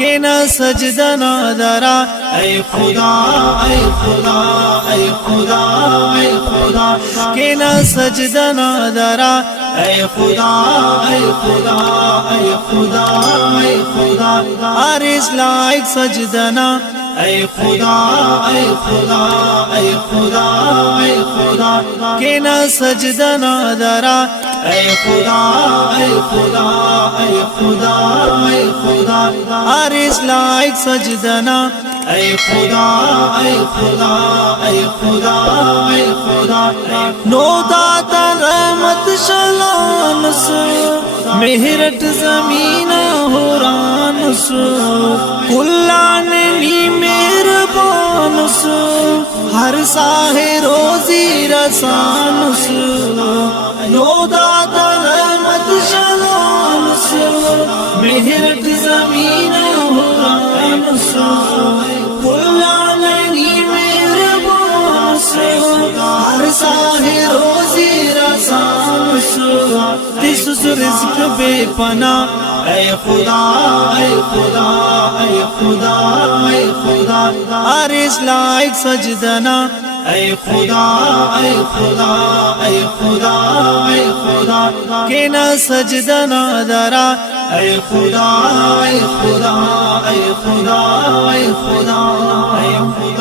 کہ نہ سجدہ نہ درا، اے خدا اے خدا اے خدا اے خدا، کہ نہ سجدہ نہ درا، اے خدا اے خدا اے خدا اے خدا، عرش لائق سجدہ نہ، اے خدا اے خدا اے خدا اے خدا، کہ نہ سجدہ نہ درا، اے خدا اے خدا اے خدا اے خدا، عرش لائق سجدہ نہ، اے خدا اے خدا اے خدا اے خدا، نو داتا رحمت شلان سو، مہرٹ زمین حوران سو، کلان نی مہربان سو، ہر ساہ روزی رسان سو، نو داتا رحمت شلان سو، مہرٹ زمین حوران سو، کلان نی مہربان سو، ہر ساہ روزی رسان سو، تیسوس رزق بے پناہ، اے خدا اے خدا اے خدا اے خدا، عرش لائق سجدہ نہ، اے خدا اے خدا اے خدا اے خدا، کہ نہ سجدہ نہ درا، اے خدا اے خدا اے خدا اے خدا اے خدا۔